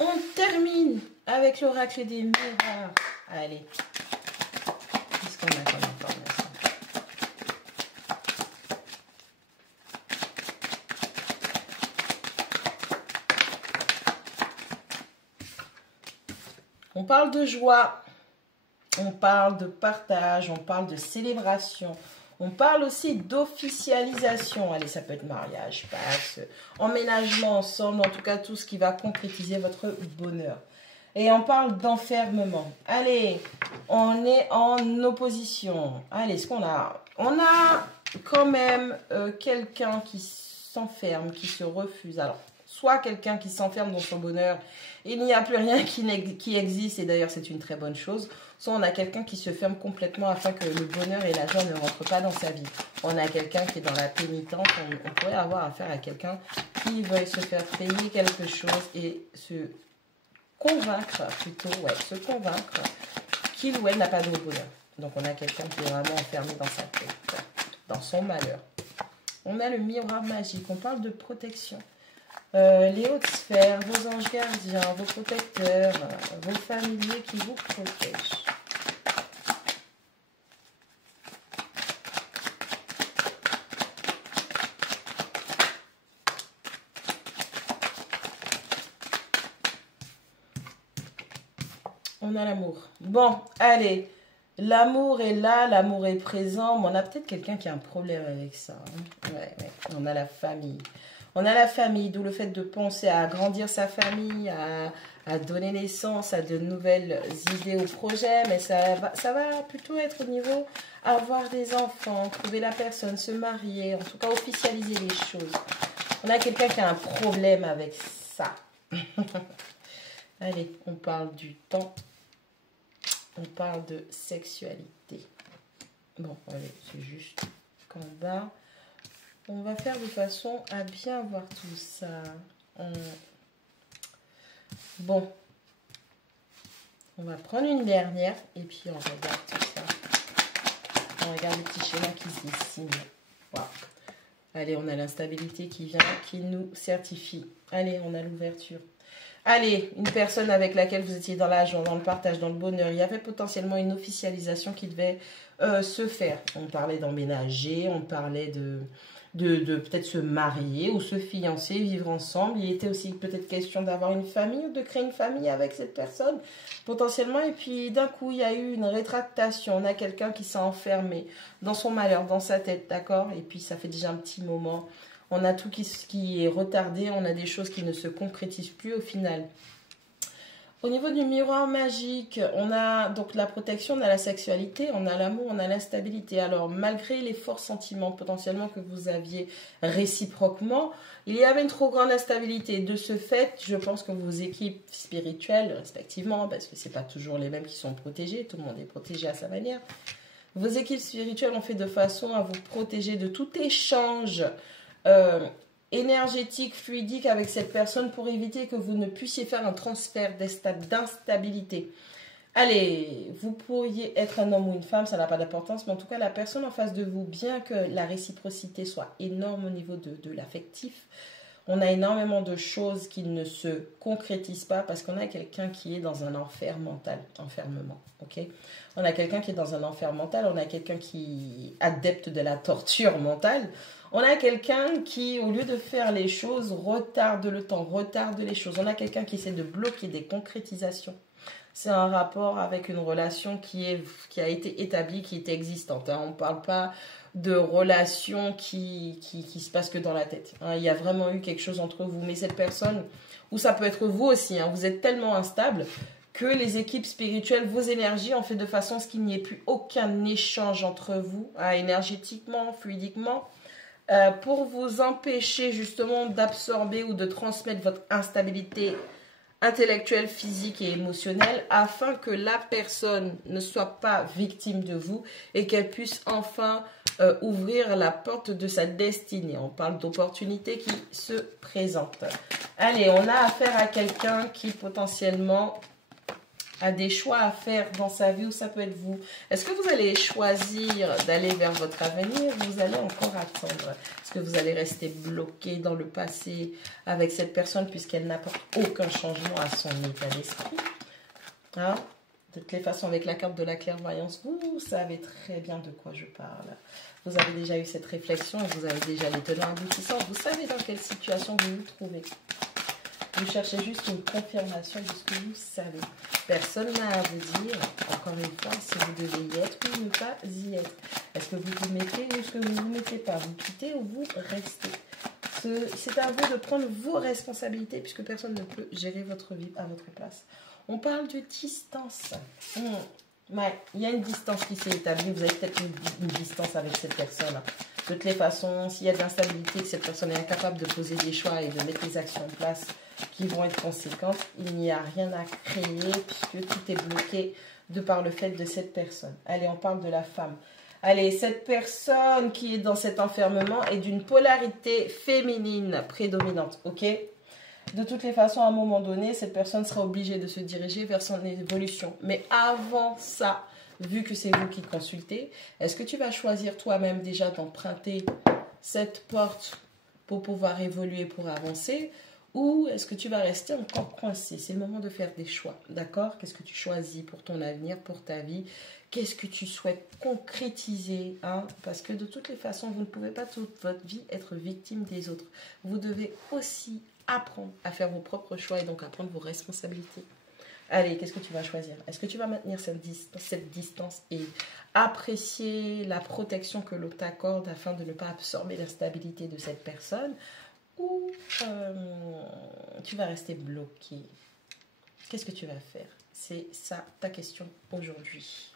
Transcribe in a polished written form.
On termine avec l'oracle des miroirs. Allez. Qu'est-ce qu'on a comme information? On parle de joie. On parle de partage. On parle de célébration. On parle aussi d'officialisation. Allez, ça peut être mariage, passe, emménagement ensemble. En tout cas, tout ce qui va concrétiser votre bonheur. Et on parle d'enfermement. Allez, on est en opposition. Allez, ce qu'on a? On a quand même quelqu'un qui s'enferme, qui se refuse. Alors, soit quelqu'un qui s'enferme dans son bonheur, il n'y a plus rien qui existe, et d'ailleurs c'est une très bonne chose. Soit on a quelqu'un qui se ferme complètement afin que le bonheur et l'argent ne rentrent pas dans sa vie. On a quelqu'un qui est dans la pénitence, on pourrait avoir affaire à quelqu'un qui veut se faire payer quelque chose et se convaincre, plutôt, ouais, se convaincre qu'il ou elle n'a pas de bonheur. Donc on a quelqu'un qui est vraiment enfermé dans sa tête, dans son malheur. On a le miroir magique, on parle de protection. Les hautes sphères, vos anges gardiens, vos protecteurs, vos familiers qui vous protègent. On a l'amour. Bon, allez. L'amour est là, l'amour est présent. Mais on a peut-être quelqu'un qui a un problème avec ça. Hein. Ouais. On a la famille. On a la famille, d'où le fait de penser à agrandir sa famille, à donner naissance à de nouvelles idées ou projets. Mais ça va plutôt être au niveau avoir des enfants, trouver la personne, se marier, en tout cas officialiser les choses. On a quelqu'un qui a un problème avec ça. Allez, on parle du temps. On parle de sexualité. Bon, allez, c'est juste qu'en bas, on va faire de façon à bien voir tout ça. Bon, on va prendre une dernière et puis on regarde tout ça. On regarde le petit schéma qui se dessine. Wow. Allez, on a l'instabilité qui vient, qui nous certifie. Allez, on a l'ouverture. Allez, une personne avec laquelle vous étiez dans la joie, dans le partage, dans le bonheur. Il y avait potentiellement une officialisation qui devait se faire. On parlait d'emménager, on parlait de peut-être se marier ou se fiancer, vivre ensemble. Il était aussi peut-être question d'avoir une famille ou de créer une famille avec cette personne, potentiellement. Et puis d'un coup, il y a eu une rétractation. On a quelqu'un qui s'est enfermé dans son malheur, dans sa tête, d'accord? Et puis ça fait déjà un petit moment. On a tout qui est retardé, on a des choses qui ne se concrétisent plus au final. Au niveau du miroir magique, on a donc la protection, on a la sexualité, on a l'amour, on a l'instabilité. Alors, malgré les forts sentiments potentiellement que vous aviez réciproquement, il y avait une trop grande instabilité. De ce fait, je pense que vos équipes spirituelles, respectivement, parce que ce n'est pas toujours les mêmes qui sont protégées, tout le monde est protégé à sa manière, vos équipes spirituelles ont fait de façon à vous protéger de tout échange énergétique, fluidique avec cette personne pour éviter que vous ne puissiez faire un transfert d'instabilité. Allez, vous pourriez être un homme ou une femme, ça n'a pas d'importance, mais en tout cas, la personne en face de vous, bien que la réciprocité soit énorme au niveau de l'affectif, on a énormément de choses qui ne se concrétisent pas parce qu'on a quelqu'un qui est dans un enfer mental, enfermement, ok? On a quelqu'un qui est dans un enfer mental, on a quelqu'un qui est adepte de la torture mentale, on a quelqu'un qui, au lieu de faire les choses, retarde le temps, retarde les choses. On a quelqu'un qui essaie de bloquer des concrétisations. C'est un rapport avec une relation qui a été établie, qui est existante. Hein. On ne parle pas de relation qui se passe que dans la tête. Hein. Il y a vraiment eu quelque chose entre vous. Mais cette personne, ou ça peut être vous aussi, hein, vous êtes tellement instable que les équipes spirituelles, vos énergies ont fait de façon à ce qu'il n'y ait plus aucun échange entre vous, hein, énergétiquement, fluidiquement, pour vous empêcher justement d'absorber ou de transmettre votre instabilité intellectuelle, physique et émotionnelle afin que la personne ne soit pas victime de vous et qu'elle puisse enfin ouvrir la porte de sa destinée. On parle d'opportunités qui se présentent. Allez, on a affaire à quelqu'un qui potentiellement a des choix à faire dans sa vie, ou ça peut être vous. Est-ce que vous allez choisir d'aller vers votre avenir? Vous allez encore attendre. Est-ce que vous allez rester bloqué dans le passé avec cette personne puisqu'elle n'apporte aucun changement à son état d'esprit? Hein? De toutes les façons, avec la carte de la clairvoyance, vous savez très bien de quoi je parle. Vous avez déjà eu cette réflexion et vous avez déjà les tenants aboutissants. Vous savez dans quelle situation vous vous trouvez. Vous cherchez juste une confirmation de ce que vous savez. Personne n'a à vous dire, encore une fois, si vous devez y être ou ne pas y être. Est-ce que vous vous mettez ou est-ce que vous ne vous mettez pas? Vous quittez ou vous restez? C'est à vous de prendre vos responsabilités puisque personne ne peut gérer votre vie à votre place. On parle de distance. Ouais, il y a une distance qui s'est établie. Vous avez peut-être une distance avec cette personne. De toutes les façons, s'il y a de l'instabilité, que cette personne est incapable de poser des choix et de mettre les actions en place qui vont être conséquentes, il n'y a rien à créer puisque tout est bloqué de par le fait de cette personne. Allez, on parle de la femme. Allez, cette personne qui est dans cet enfermement est d'une polarité féminine prédominante, ok? De toutes les façons, à un moment donné, cette personne sera obligée de se diriger vers son évolution. Mais avant ça, vu que c'est vous qui consultez, est-ce que tu vas choisir toi-même déjà d'emprunter cette porte pour pouvoir évoluer, pour avancer? Ou est-ce que tu vas rester encore coincé? C'est le moment de faire des choix, d'accord? Qu'est-ce que tu choisis pour ton avenir, pour ta vie? Qu'est-ce que tu souhaites concrétiser, hein? Parce que de toutes les façons, vous ne pouvez pas toute votre vie être victime des autres. Vous devez aussi apprendre à faire vos propres choix et donc à prendre vos responsabilités. Allez, qu'est-ce que tu vas choisir? Est-ce que tu vas maintenir cette distance et apprécier la protection que l'autre t'accorde afin de ne pas absorber l'instabilité de cette personne? Ou tu vas rester bloqué? Qu'est-ce que tu vas faire? C'est ça ta question aujourd'hui.